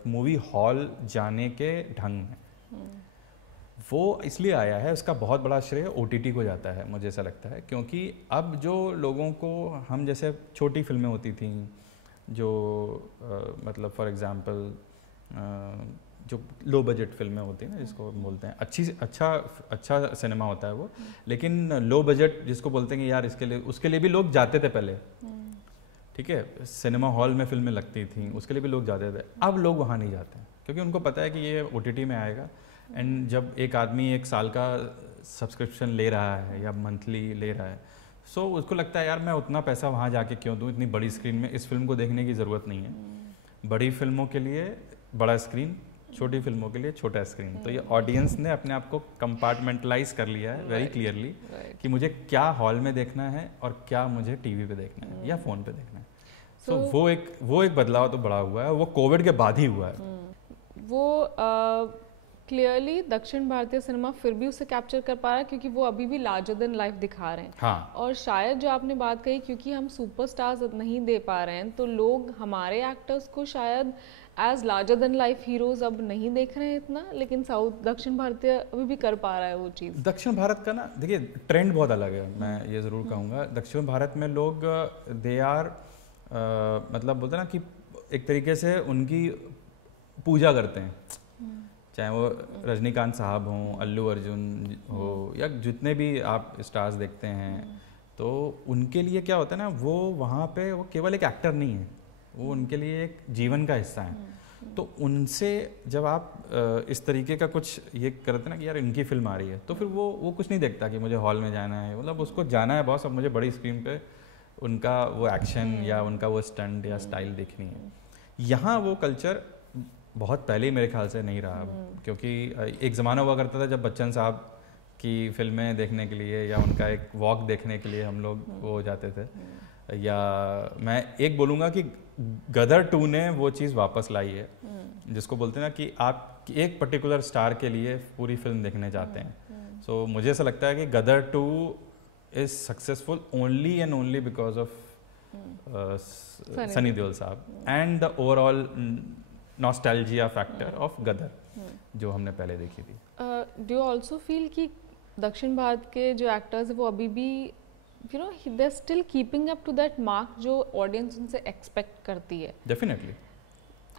मूवी हॉल जाने के ढंग में। वो इसलिए आया है, उसका बहुत बड़ा श्रेय OTT को जाता है, मुझे ऐसा लगता है। क्योंकि अब जो लोगों को, हम जैसे छोटी फिल्में होती थी जो मतलब फॉर एग्जांपल जो लो बजट फिल्में होती हैं ना, जिसको बोलते हैं अच्छा सिनेमा होता है वो, लेकिन लो बजट जिसको बोलते हैं कि यार उसके लिए भी लोग जाते थे पहले, ठीक है, सिनेमा हॉल में फिल्में लगती थी, उसके लिए भी लोग जाते थे। अब लोग वहाँ नहीं जाते हैं क्योंकि उनको पता है कि ये OTT में आएगा। एंड जब एक आदमी 1 साल का सब्सक्रिप्शन ले रहा है या मंथली ले रहा है, सो उसको लगता है यार मैं उतना पैसा वहाँ जाके क्यों दूँ, इतनी बड़ी स्क्रीन में इस फिल्म को देखने की ज़रूरत नहीं है। बड़ी फिल्मों के लिए बड़ा स्क्रीन, छोटी फिल्मों के लिए छोटा स्क्रीन। तो ये ऑडियंस ने अपने आप को कंपार्टमेंटलाइज कर लिया है वेरी क्लियरली कि मुझे क्या हॉल में देखना है और क्या मुझे टीवी पे देखना है या फ़ोन पे देखना है। सो वो एक बदलाव तो बड़ा हुआ है, वो कोविड के बाद ही हुआ है। वो क्लियरली दक्षिण भारतीय सिनेमा फिर भी उसे कैप्चर कर पा रहा है क्योंकि वो अभी भी लार्जर देन लाइफ दिखा रहे हैं। हाँ। और शायद जो आपने बात कही, क्योंकि हम सुपरस्टार्स नहीं दे पा रहे हैं तो लोग हमारे एक्टर्स को शायद as larger than life heroes अब नहीं देख रहे हैं इतना, लेकिन दक्षिण भारतीय अभी भी कर पा रहा है वो चीज़। दक्षिण भारत का ना देखिए ट्रेंड बहुत अलग है, मैं ये ज़रूर कहूँगा। दक्षिण भारत में लोग दे आर मतलब बोलते हैं ना कि एक तरीके से उनकी पूजा करते हैं, चाहे वो रजनीकांत साहब हों, अल्लू अर्जुन हो, या जितने भी आप स्टार्स देखते हैं, तो उनके लिए क्या होता है ना, वो वहाँ पे वो केवल एक एक्टर नहीं है, वो उनके लिए एक जीवन का हिस्सा है। तो उनसे जब आप इस तरीके का कुछ ये करते ना कि यार इनकी फिल्म आ रही है, तो फिर वो कुछ नहीं देखता कि मुझे हॉल में जाना है, मतलब उसको जाना है बॉस, अब मुझे बड़ी स्क्रीन पे उनका वो एक्शन या उनका वो स्टंट या स्टाइल देखनी है। यहाँ वो कल्चर बहुत पहले ही मेरे ख्याल से नहीं रहा, क्योंकि एक ज़माना हुआ करता था जब बच्चन साहब की फिल्में देखने के लिए या उनका एक वॉक देखने के लिए हम लोग वो हो जाते थे। या मैं एक बोलूँगा कि गदर 2 ने वो चीज़ वापस लाई है, जिसको बोलते हैं ना कि आप एक पर्टिकुलर स्टार के लिए पूरी फिल्म देखने जाते हैं। सो मुझे ऐसा लगता है कि Gadar 2 is successful only and only because of Sunny Deol साहब and the overall nostalgia factor of Gadar जो हमने पहले देखी थी। डू यू ऑल्सो फील कि दक्षिण भारत के जो एक्टर्स हैं वो अभी भी you know they are still keeping up to that mark जो ऑडियंस उनसे एक्सपेक्ट करती है? Definitely,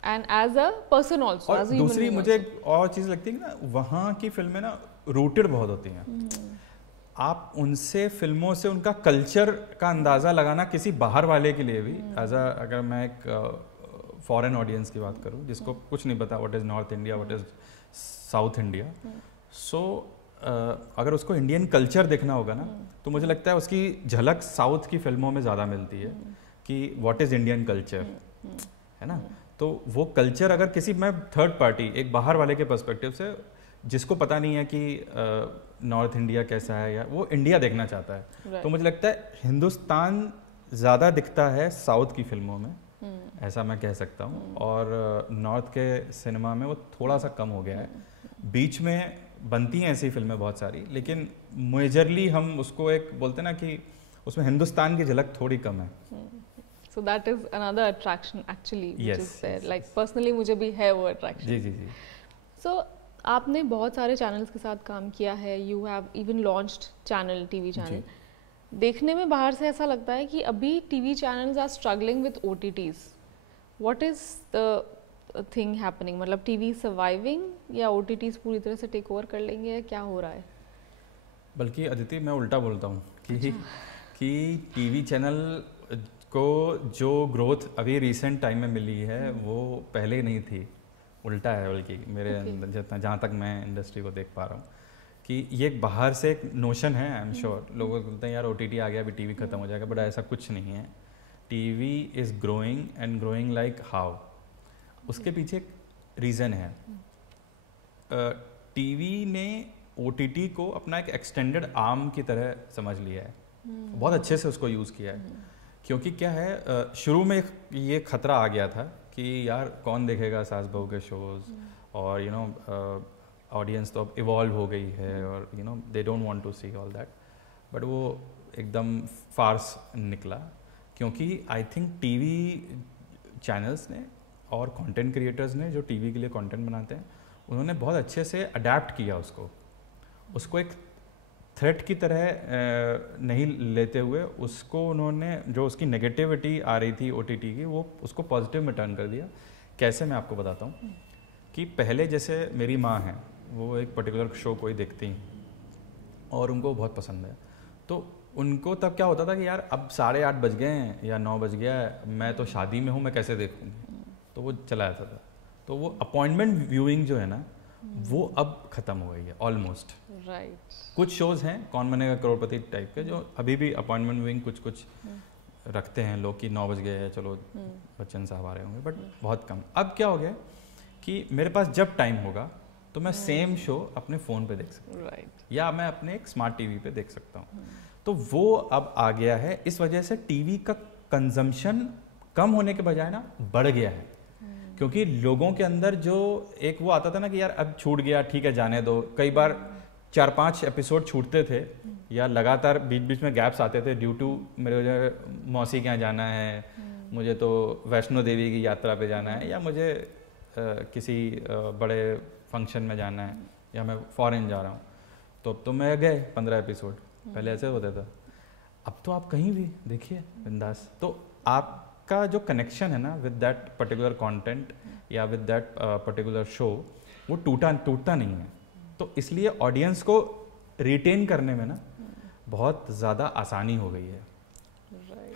and as a person also, as a human. दूसरी मुझे एक और चीज़ लगती है कि ना वहाँ की फिल्में ना रूटेड बहुत होती हैं। आप उनसे फिल्मों से उनका कल्चर का अंदाज़ा लगाना किसी बाहर वाले के लिए भी एज अ, अगर मैं एक फॉरेन ऑडियंस की बात करूं जिसको कुछ नहीं पता what is North India, what is South India, so अगर उसको इंडियन कल्चर देखना होगा ना, तो मुझे लगता है उसकी झलक साउथ की फिल्मों में ज़्यादा मिलती है कि व्हाट इज़ इंडियन कल्चर, है ना। तो वो कल्चर अगर किसी, मैं थर्ड पार्टी, एक बाहर वाले के पर्सपेक्टिव से, जिसको पता नहीं है कि नॉर्थ इंडिया कैसा है, या वो इंडिया देखना चाहता है। तो मुझे लगता है हिंदुस्तान ज़्यादा दिखता है साउथ की फिल्मों में, ऐसा मैं कह सकता हूँ, और नॉर्थ के सिनेमा में वो थोड़ा सा कम हो गया है। बीच में बनती हैं ऐसी फिल्में बहुत सारी, लेकिन मेजरली हम उसको एक बोलते ना कि उसमें हिंदुस्तान की झलक थोड़ी कम है। So that is another attraction actually which is there. Like personally मुझे भी है वो attraction. जी जी जी। So आपने बहुत सारे चैनल्स के साथ काम किया है, you have even launched channel, TV channel. देखने में बाहर से ऐसा लगता है कि अभी TV channels are struggling with OTTs. What is the thing happening? मतलब TV surviving या OTTs पूरी तरह से टेक ओवर कर लेंगे, या क्या हो रहा है? बल्कि अदिति मैं उल्टा बोलता हूँ कि टीवी चैनल को जो ग्रोथ अभी रिसेंट टाइम में मिली है वो पहले नहीं थी, उल्टा है। बल्कि मेरे अंदर जितना, जहाँ तक मैं इंडस्ट्री को देख पा रहा हूँ, कि ये एक बाहर से एक नोशन है, आई एम श्योर लोग बोलते हैं यार OTT आ गया अभी टीवी खत्म हो जाएगा, बट ऐसा कुछ नहीं है। TV is growing and growing like how. उसके पीछे एक रीज़न है। टीवी ने OTT को अपना एक एक्सटेंडेड आर्म की तरह समझ लिया है, बहुत अच्छे से उसको यूज़ किया है। क्योंकि क्या है, शुरू में ये खतरा आ गया था कि यार कौन देखेगा सास बहू के शोज़, और यू नो ऑडियंस तो अब इवॉल्व हो गई है, और you know they don't want to see all that. But वो एकदम फार्स निकला, क्योंकि आई थिंक टीवी चैनल्स ने और कंटेंट क्रिएटर्स ने जो टीवी के लिए कंटेंट बनाते हैं, उन्होंने बहुत अच्छे से अडेप्ट किया उसको एक थ्रेट की तरह नहीं लेते हुए, उसको उन्होंने जो उसकी नेगेटिविटी आ रही थी OTT की, वो उसको पॉजिटिव में टर्न कर दिया। कैसे, मैं आपको बताता हूँ कि पहले जैसे मेरी माँ है, वो एक पर्टिकुलर शो कोई देखती हैं और उनको बहुत पसंद है, तो उनको तब क्या होता था कि यार अब 8:30 बज गए हैं या 9 बज गया है, मैं तो शादी में हूँ, मैं कैसे देखूँगी, तो वो चला जाता था। तो वो अपॉइंटमेंट व्यूइंग जो है ना, वो अब ख़त्म हो गई है ऑलमोस्ट। राइट। कुछ शोज़ हैं कौन बनेगा करोड़पति टाइप के, जो अभी भी अपॉइंटमेंट व्यूइंग कुछ रखते हैं लोग कि 9 बज गए हैं, चलो बच्चन साहब आ रहे होंगे, बट बहुत कम। अब क्या हो गया कि मेरे पास जब टाइम होगा तो मैं सेम शो अपने फ़ोन पे देख सकता हूँ, या मैं अपने एक स्मार्ट टीवी पे देख सकता हूँ। तो वो अब आ गया है। इस वजह से टीवी का कंजम्पशन कम होने के बजाय ना बढ़ गया है, क्योंकि लोगों के अंदर जो एक वो आता था ना कि यार अब छूट गया, ठीक है जाने दो। कई बार 4-5 एपिसोड छूटते थे, या लगातार बीच बीच में गैप्स आते थे ड्यू टू मेरे मौसी के यहाँ जाना है, मुझे तो वैष्णो देवी की यात्रा पे जाना है, या मुझे किसी बड़े फंक्शन में जाना है, या मैं फॉरेन जा रहा हूँ, तो मैं गए 15 एपिसोड। पहले ऐसे होता था। अब तो आप कहीं भी देखिए बिंदास। तो आपका जो कनेक्शन है ना विद दैट पर्टिकुलर कंटेंट या विद दैट पर्टिकुलर शो, वो टूटता नहीं है। तो इसलिए ऑडियंस को रिटेन करने में ना बहुत ज़्यादा आसानी हो गई है।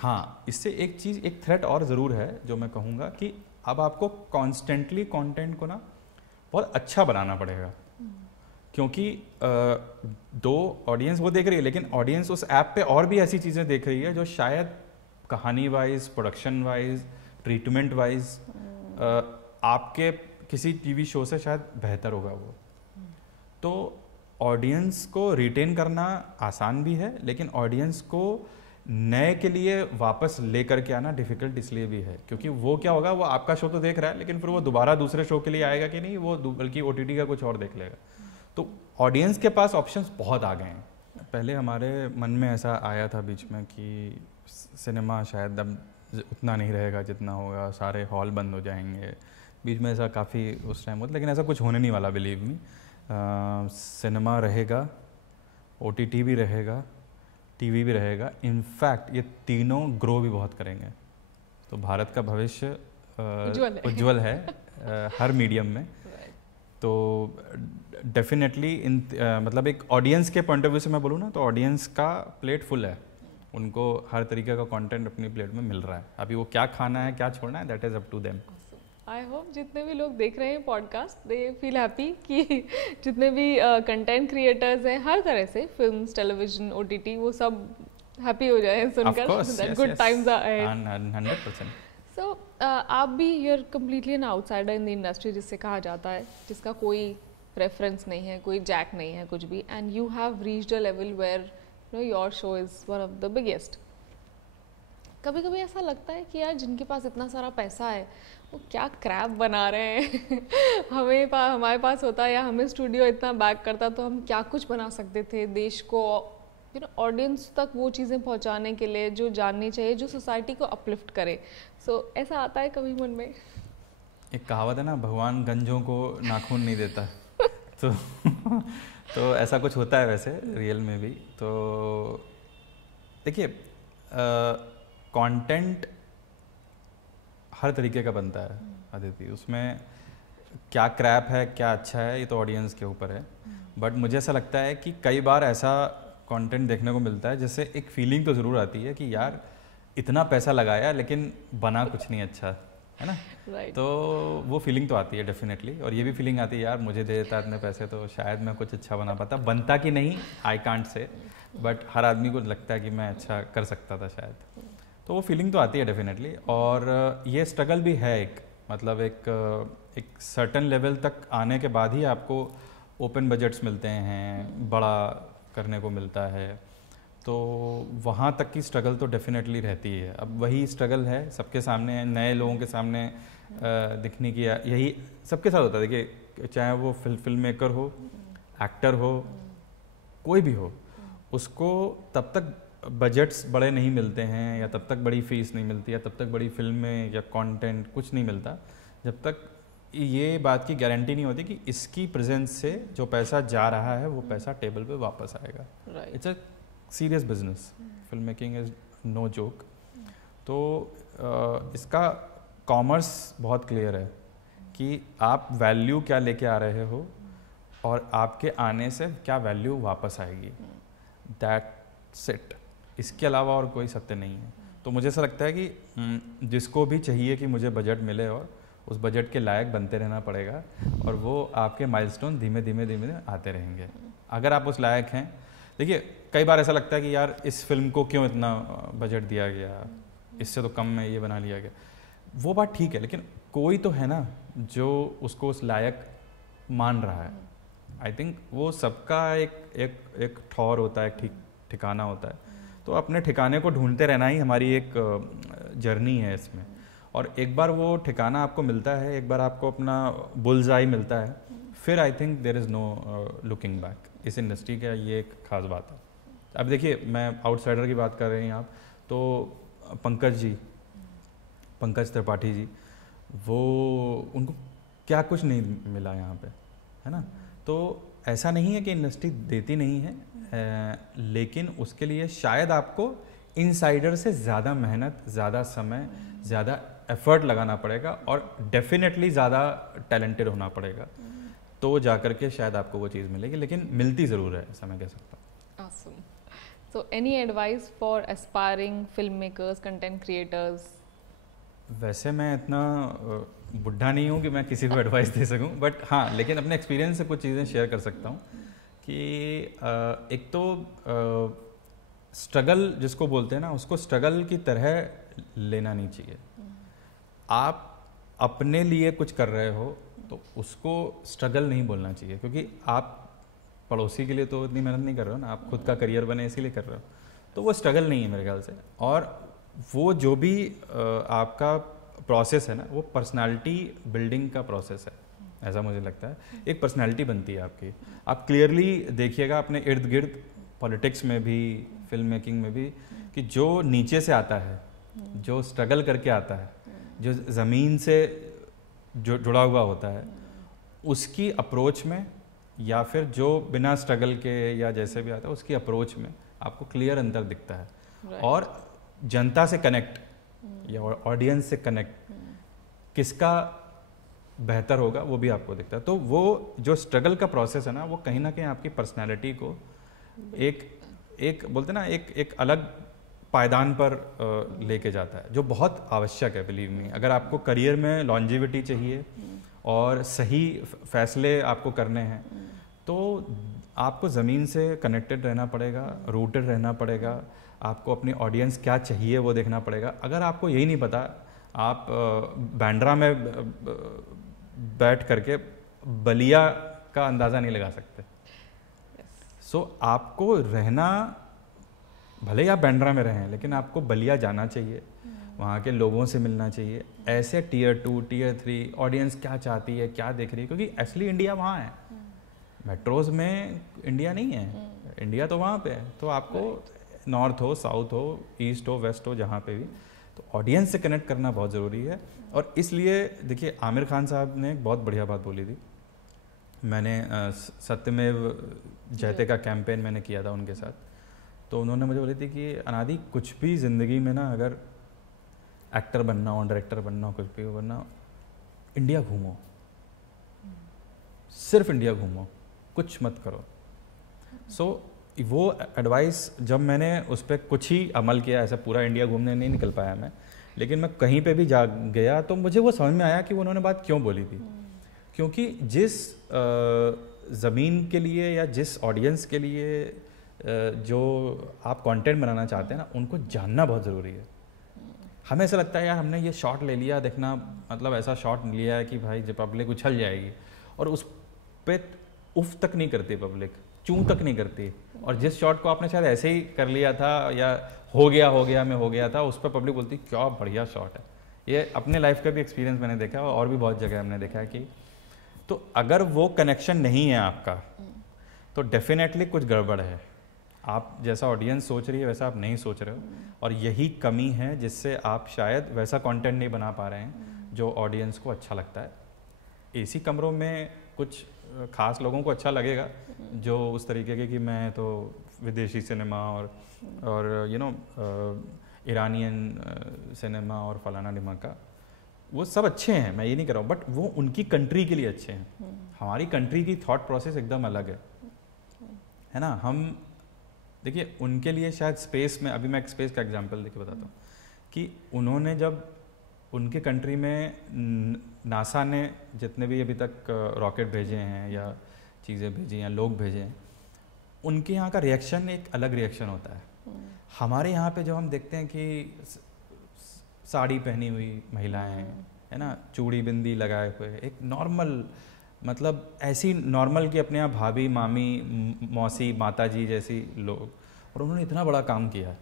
हाँ, इससे एक चीज़, एक थ्रेट और ज़रूर है जो मैं कहूँगा कि अब आपको कॉन्स्टेंटली कंटेंट को ना बहुत अच्छा बनाना पड़ेगा, क्योंकि दो ऑडियंस वो देख रही है, लेकिन ऑडियंस उस ऐप पे और भी ऐसी चीज़ें देख रही है जो शायद कहानी wise, production wise, treatment wise आपके किसी टीवी शो से शायद बेहतर होगा वो। तो ऑडियंस को रिटेन करना आसान भी है, लेकिन ऑडियंस को नए के लिए वापस लेकर के आना डिफिकल्ट इसलिए भी है क्योंकि वो क्या होगा, वो आपका शो तो देख रहा है, लेकिन फिर वो दोबारा दूसरे शो के लिए आएगा कि नहीं, वो बल्कि OTT का कुछ और देख लेगा। तो ऑडियंस के पास ऑप्शंस बहुत आ गए हैं। पहले हमारे मन में ऐसा आया था बीच में कि सिनेमा शायद अब उतना नहीं रहेगा जितना होगा, सारे हॉल बंद हो जाएंगे, बीच में ऐसा काफ़ी उस टाइम होता, लेकिन ऐसा कुछ होने नहीं वाला, बिलीव मी। सिनेमा रहेगा, OTT भी रहेगा, TV भी रहेगा। इनफैक्ट ये तीनों ग्रो भी बहुत करेंगे। तो भारत का भविष्य उज्ज्वल है हर मीडियम में। तो डेफिनेटली मतलब एक ऑडियंस के पॉइंट ऑफ व्यू से मैं बोलूँ ना, तो ऑडियंस का प्लेट फुल है, उनको हर तरीके का कंटेंट अपनी प्लेट में मिल रहा है। अभी वो क्या खाना है, क्या छोड़ना है, that is up to them. I hope जितने भी लोग देख रहे हैं पॉडकास्ट, दे फील हैप्पी कि जितने भी कंटेंट क्रिएटर्स हैं हर तरह से, फिल्म्स, टेलीविजन, OTT, वो सब हैप्पी हो जाए सुनकर that good times are ahead. 100%। So आप भी, you are completely an outsider in the industry जिससे कहा जाता है, जिसका कोई रेफरेंस नहीं है, कोई जैक नहीं है, कुछ भी, and you have reached a level where your show is one of the biggest. कभी कभी ऐसा लगता है कि यार जिनके पास इतना सारा पैसा है वो क्या क्रैप बना रहे हैं हमारे पास होता या हमें स्टूडियो इतना बैक करता तो हम क्या कुछ बना सकते थे देश को ऑडियंस तक वो चीज़ें पहुंचाने के लिए जो जाननी चाहिए, जो सोसाइटी को अपलिफ्ट करे। सो ऐसा आता है कभी मन में? एक कहावत है ना, भगवान गंजों को नाखून नहीं देता तो ऐसा कुछ होता है वैसे रियल में भी। तो देखिए कंटेंट हर तरीके का बनता है अदिति, उसमें क्या क्रैप है क्या अच्छा है ये तो ऑडियंस के ऊपर है। बट मुझे ऐसा लगता है कि कई बार ऐसा कंटेंट देखने को मिलता है जिससे एक फीलिंग तो ज़रूर आती है कि यार इतना पैसा लगाया लेकिन बना कुछ नहीं अच्छा, है ना? right. तो वो फीलिंग तो आती है डेफिनेटली, और ये भी फीलिंग आती है यार मुझे दे देता इतने पैसे तो शायद मैं कुछ अच्छा बना पाता। बनता कि नहीं आई कांट से, बट हर आदमी को लगता है कि मैं अच्छा कर सकता था शायद, तो वो फीलिंग तो आती है डेफिनेटली। और ये स्ट्रगल भी है एक, मतलब एक सर्टन लेवल तक आने के बाद ही आपको ओपन बजट्स मिलते हैं, बड़ा करने को मिलता है, तो वहाँ तक की स्ट्रगल तो डेफिनेटली रहती है। अब वही स्ट्रगल है सबके सामने, नए लोगों के सामने दिखने की, यही सबके साथ होता है। देखिए चाहे वो फिल्म मेकर हो, एक्टर हो, कोई भी हो, उसको तब तक बजट्स बड़े नहीं मिलते हैं या तब तक बड़ी फीस नहीं मिलती या तब तक बड़ी फिल्में या कंटेंट कुछ नहीं मिलता जब तक ये बात की गारंटी नहीं होती कि इसकी प्रेजेंस से जो पैसा जा रहा है वो पैसा टेबल पे वापस आएगा। It's a serious business, film making is no joke. तो इसका कॉमर्स बहुत क्लियर है कि आप वैल्यू क्या लेके आ रहे हो और आपके आने से क्या वैल्यू वापस आएगी, दैट्स इट। इसके अलावा और कोई सत्य नहीं है। तो मुझे ऐसा लगता है कि जिसको भी चाहिए कि मुझे बजट मिले और उस बजट के लायक बनते रहना पड़ेगा, और वो आपके माइलस्टोन धीमे धीमे धीमे आते रहेंगे अगर आप उस लायक हैं। देखिए कई बार ऐसा लगता है कि यार इस फिल्म को क्यों इतना बजट दिया गया, इससे तो कम में ये बना लिया गया, वो बात ठीक है, लेकिन कोई तो है ना जो उसको उस लायक मान रहा है। आई थिंक वो सबका एक ठौर होता है, ठीक ठिकाना होता है। तो अपने ठिकाने को ढूंढते रहना ही हमारी एक जर्नी है इसमें, और एक बार वो ठिकाना आपको मिलता है, एक बार आपको अपना बुल्सआई मिलता है, फिर I think there is no looking back. इस इंडस्ट्री का ये एक खास बात है। अब देखिए मैं आउटसाइडर की बात कर रहे हैं आप, तो पंकज त्रिपाठी जी, वो उनको क्या कुछ नहीं मिला यहाँ पे, है ना? तो ऐसा नहीं है कि इंडस्ट्री देती नहीं है, लेकिन उसके लिए शायद आपको इनसाइडर से ज़्यादा मेहनत, ज़्यादा समय, ज़्यादा एफर्ट लगाना पड़ेगा और डेफिनेटली ज़्यादा टैलेंटेड होना पड़ेगा, तो जाकर के शायद आपको वो चीज़ मिलेगी, लेकिन मिलती ज़रूर है, ऐसा मैं कह सकता हूँ। Awesome. So any advice for aspiring filmmakers, content creators? वैसे मैं इतना बुढ़ा नहीं हूँ कि मैं किसी को एडवाइस दे सकूँ, बट हाँ, लेकिन अपने एक्सपीरियंस से कुछ चीज़ें शेयर कर सकता हूँ कि एक तो स्ट्रगल जिसको बोलते हैं ना, उसको स्ट्रगल की तरह लेना नहीं चाहिए। आप अपने लिए कुछ कर रहे हो तो उसको स्ट्रगल नहीं बोलना चाहिए, क्योंकि आप पड़ोसी के लिए तो इतनी मेहनत नहीं कर रहे हो ना, आप खुद का करियर बने इसीलिए कर रहे हो, तो वो स्ट्रगल नहीं है मेरे ख्याल से। और वो जो भी आपका प्रोसेस है ना, वो पर्सनालिटी बिल्डिंग का प्रोसेस है, ऐसा मुझे लगता है। एक पर्सनालिटी बनती है आपकी। आप क्लियरली देखिएगा अपने इर्द गिर्द, पॉलिटिक्स में भी, फिल्म मेकिंग में भी, कि जो नीचे से आता है, जो स्ट्रगल करके आता है, जो ज़मीन से जुड़ा हुआ होता है, उसकी अप्रोच में, या फिर जो बिना स्ट्रगल के या जैसे भी आता है उसकी अप्रोच में आपको क्लियर अंतर दिखता है। Right. और जनता से कनेक्ट या ऑडियंस से कनेक्ट किसका बेहतर होगा वो भी आपको दिखता है। तो वो जो स्ट्रगल का प्रोसेस है ना, वो कहीं ना कहीं आपकी पर्सनैलिटी को एक बोलते ना एक अलग पायदान पर लेके जाता है, जो बहुत आवश्यक है, बिलीव मी। अगर आपको करियर में लॉन्जिविटी चाहिए और सही फैसले आपको करने हैं, तो आपको ज़मीन से कनेक्टेड रहना पड़ेगा, रूटेड रहना पड़ेगा, आपको अपनी ऑडियंस क्या चाहिए वो देखना पड़ेगा। अगर आपको यही नहीं पता, आप बांद्रा में बैठ करके बलिया का अंदाज़ा नहीं लगा सकते। सो आपको रहना, भले ही आप बैंड्रा में रहें, लेकिन आपको बलिया जाना चाहिए, वहाँ के लोगों से मिलना चाहिए। ऐसे टियर 2 टियर 3 ऑडियंस क्या चाहती है, क्या देख रही है, क्योंकि असली इंडिया वहाँ है। मेट्रोज में इंडिया नहीं है, इंडिया तो वहाँ पे है। तो आपको नॉर्थ हो, साउथ हो, ईस्ट हो, वेस्ट हो, जहाँ पे भी, तो ऑडियंस से कनेक्ट करना बहुत ज़रूरी है। और इसलिए देखिए, आमिर खान साहब ने एक बहुत बढ़िया बात बोली थी। मैंने सत्यमेव जयते का कैंपेन मैंने किया था उनके साथ, तो उन्होंने मुझे बोली थी कि अनादि कुछ भी ज़िंदगी में ना, अगर एक्टर बनना हो, डायरेक्टर बनना हो, कुछ भी बनना, इंडिया घूमो, सिर्फ इंडिया घूमो, कुछ मत करो। सो वो एडवाइस जब मैंने उस पर कुछ ही अमल किया, ऐसा पूरा इंडिया घूमने नहीं निकल पाया मैं, लेकिन मैं कहीं पे भी जा गया तो मुझे वो समझ में आया कि उन्होंने बात क्यों बोली थी। क्योंकि जिस ज़मीन के लिए या जिस ऑडियंस के लिए जो आप कंटेंट बनाना चाहते हैं ना, उनको जानना बहुत ज़रूरी है। हमें ऐसा लगता है यार हमने ये शॉट ले लिया, देखना मतलब ऐसा शॉट लिया है कि भाई जब पब्लिक उछल जाएगी, और उस पे उफ तक नहीं करती पब्लिक, चूं तक नहीं करती। और जिस शॉट को आपने शायद ऐसे ही कर लिया था या हो गया था, उस पर पब्लिक बोलती क्या बढ़िया शॉट है। ये अपने लाइफ का भी एक्सपीरियंस मैंने देखा है, और भी बहुत जगह हमने देखा है कि तो अगर वो कनेक्शन नहीं है आपका, तो डेफिनेटली कुछ गड़बड़ है। आप जैसा ऑडियंस सोच रही है वैसा आप नहीं सोच रहे हो, और यही कमी है जिससे आप शायद वैसा कंटेंट नहीं बना पा रहे हैं जो ऑडियंस को अच्छा लगता है। एसी कमरों में कुछ खास लोगों को अच्छा लगेगा जो उस तरीके के कि मैं तो विदेशी सिनेमा और यू नो ईरानियन सिनेमा और फलाना ढिमाका, वो सब अच्छे हैं, मैं ये नहीं कर रहा हूँ, बट वो उनकी कंट्री के लिए अच्छे हैं। हमारी कंट्री की थॉट प्रोसेस एकदम अलग है ना। हम देखिए उनके लिए शायद स्पेस में, अभी मैं एक स्पेस का एग्जांपल देके बताता हूँ कि उन्होंने जब उनके कंट्री में नासा ने जितने भी अभी तक रॉकेट भेजे हैं या चीज़ें भेजी हैं, लोग भेजे हैं, उनके यहाँ का रिएक्शन एक अलग रिएक्शन होता है। हमारे यहाँ पे जब हम देखते हैं कि साड़ी पहनी हुई महिलाएं है ना, चूड़ी बिंदी लगाए हुए, एक नॉर्मल, मतलब ऐसी नॉर्मल कि अपने यहाँ भाभी, मामी, मौसी, माता जी जैसी लोग, और उन्होंने इतना बड़ा काम किया।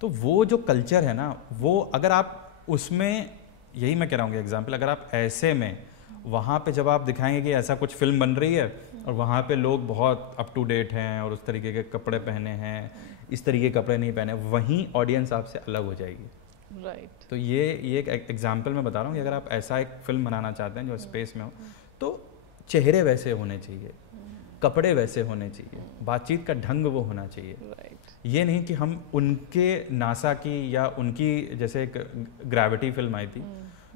तो वो जो कल्चर है ना, वो अगर आप उसमें, यही मैं कह रहा हूँ एग्जाम्पल, अगर आप ऐसे में वहाँ पे जब आप दिखाएंगे कि ऐसा कुछ फिल्म बन रही है और वहाँ पे लोग बहुत अप टू डेट हैं और उस तरीके के कपड़े पहने हैं, इस तरीके के कपड़े नहीं पहने, वहीं ऑडियंस आपसे अलग हो जाएगी। राइट। तो ये एक एग्जाम्पल मैं बता रहा हूँ कि अगर आप ऐसा एक फिल्म बनाना चाहते हैं जो स्पेस में हो, तो चेहरे वैसे होने चाहिए, कपड़े वैसे होने चाहिए, बातचीत का ढंग वो होना चाहिए। ये नहीं कि हम उनके नासा की या उनकी, जैसे एक ग्रेविटी फिल्म आई थी,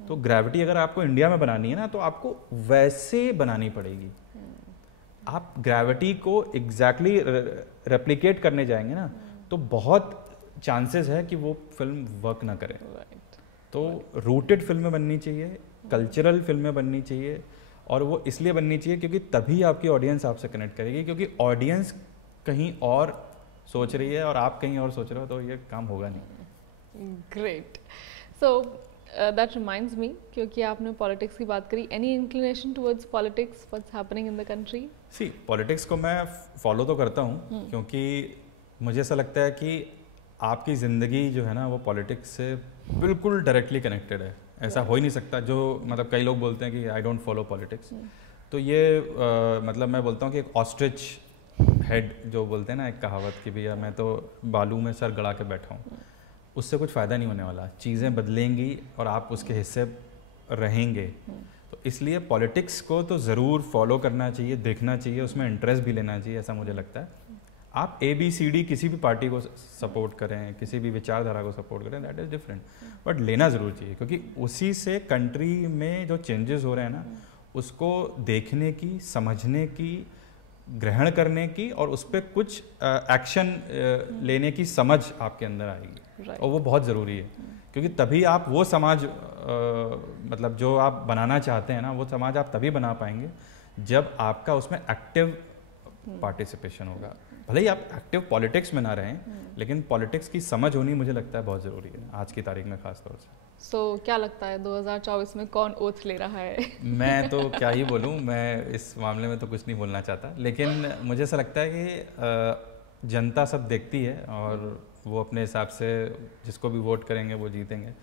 तो ग्रेविटी अगर आपको इंडिया में बनानी है ना, तो आपको वैसे बनानी पड़ेगी। आप ग्रेविटी को एग्जैक्टली रेप्लिकेट करने जाएंगे ना, तो बहुत चांसेस है कि वो फिल्म वर्क ना करे। तो रूटेड फिल्में बननी चाहिए, कल्चरल फिल्में बननी चाहिए, और वो इसलिए बननी चाहिए क्योंकि तभी आपकी ऑडियंस आपसे कनेक्ट करेगी। क्योंकि ऑडियंस कहीं और सोच रही है और आप कहीं और सोच रहे हो, तो ये काम होगा नहीं। Great. So that reminds me, क्योंकि आपने पॉलिटिक्स की बात करी, any inclination towards politics, what's happening in the country? See, politics को मैं फॉलो तो करता हूँ, क्योंकि मुझे ऐसा लगता है कि आपकी ज़िंदगी जो है ना, वो पॉलिटिक्स से बिल्कुल डायरेक्टली कनेक्टेड है। ऐसा हो ही नहीं सकता, जो मतलब कई लोग बोलते हैं कि आई डोंट फॉलो पॉलिटिक्स, तो ये मतलब मैं बोलता हूँ कि एक ऑस्ट्रिच हेड जो बोलते हैं ना, एक कहावत की, भैया मैं तो बालू में सर गड़ा के बैठा हूँ, उससे कुछ फ़ायदा नहीं होने वाला। चीज़ें बदलेंगी और आप उसके हिस्से रहेंगे। तो इसलिए पॉलिटिक्स को तो ज़रूर फॉलो करना चाहिए, देखना चाहिए, उसमें इंटरेस्ट भी लेना चाहिए, ऐसा मुझे लगता है। आप ABCD किसी भी पार्टी को सपोर्ट करें, किसी भी विचारधारा को सपोर्ट करें, दैट इज़ डिफरेंट, बट लेना ज़रूर चाहिए, क्योंकि उसी से कंट्री में जो चेंजेस हो रहे हैं ना, उसको देखने की, समझने की, ग्रहण करने की, और उस पर कुछ एक्शन लेने की समझ आपके अंदर आएगी। और वो बहुत ज़रूरी है, क्योंकि तभी आप वो समाज मतलब जो आप बनाना चाहते हैं ना, वो समाज आप तभी बना पाएंगे जब आपका उसमें एक्टिव पार्टिसिपेशन होगा। भले ही आप एक्टिव पॉलिटिक्स में ना रहें, लेकिन पॉलिटिक्स की समझ होनी मुझे लगता है बहुत ज़रूरी है आज की तारीख में, खास तौर से। So, क्या लगता है 2024 में कौन ओथ ले रहा है? मैं तो क्या ही बोलूँ, मैं इस मामले में तो कुछ नहीं बोलना चाहता, लेकिन मुझे ऐसा लगता है कि जनता सब देखती है और वो अपने हिसाब से जिसको भी वोट करेंगे वो जीतेंगे।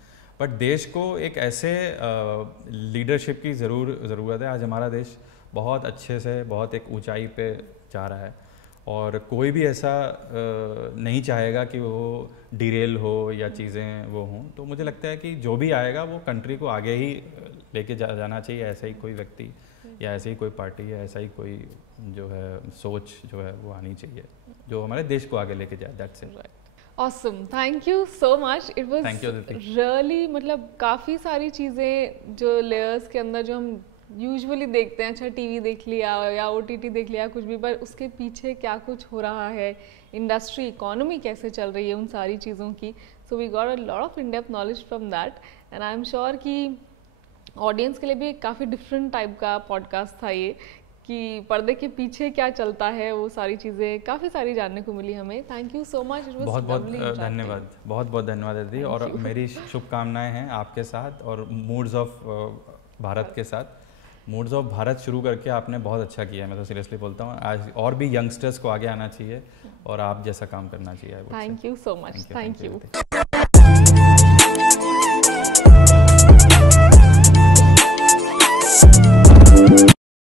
बट देश को एक ऐसे लीडरशिप की ज़रूरत है। आज हमारा देश बहुत अच्छे से बहुत एक ऊंचाई पे जा रहा है और कोई भी ऐसा नहीं चाहेगा कि वो डिरेल हो या चीज़ें वो हों। तो मुझे लगता है कि जो भी आएगा वो कंट्री को आगे ही लेके जाना चाहिए। ऐसा ही कोई व्यक्ति या ऐसी ही कोई पार्टी या ऐसा ही कोई जो है सोच जो है वो आनी चाहिए जो हमारे देश को आगे लेके जाए। That's it. Awesome, thank you so much. It was really मतलब काफ़ी सारी चीज़ें जो लेयर्स के अंदर जो हम यूजुअली देखते हैं, अच्छा टीवी देख लिया या OTT देख लिया कुछ भी, पर उसके पीछे क्या कुछ हो रहा है, इंडस्ट्री इकोनॉमी कैसे चल रही है उन सारी चीज़ों की। So we got a lot of in depth knowledge from that and I am sure कि ऑडियंस के लिए भी काफ़ी डिफरेंट टाइप का पॉडकास्ट था ये, कि पर्दे के पीछे क्या चलता है वो सारी चीज़ें काफ़ी सारी जानने को मिली हमें। Thank you so much. बहुत बहुत धन्यवाद, बहुत बहुत धन्यवाद दीदी। और मेरी शुभकामनाएं हैं आपके साथ और मूड्स ऑफ भारत के साथ। मूड्स ऑफ भारत शुरू करके आपने बहुत अच्छा किया है, मैं तो सीरियसली बोलता हूँ। आज और भी यंगस्टर्स को आगे आना चाहिए और आप जैसा काम करना चाहिए। Thank you so much. Thank you.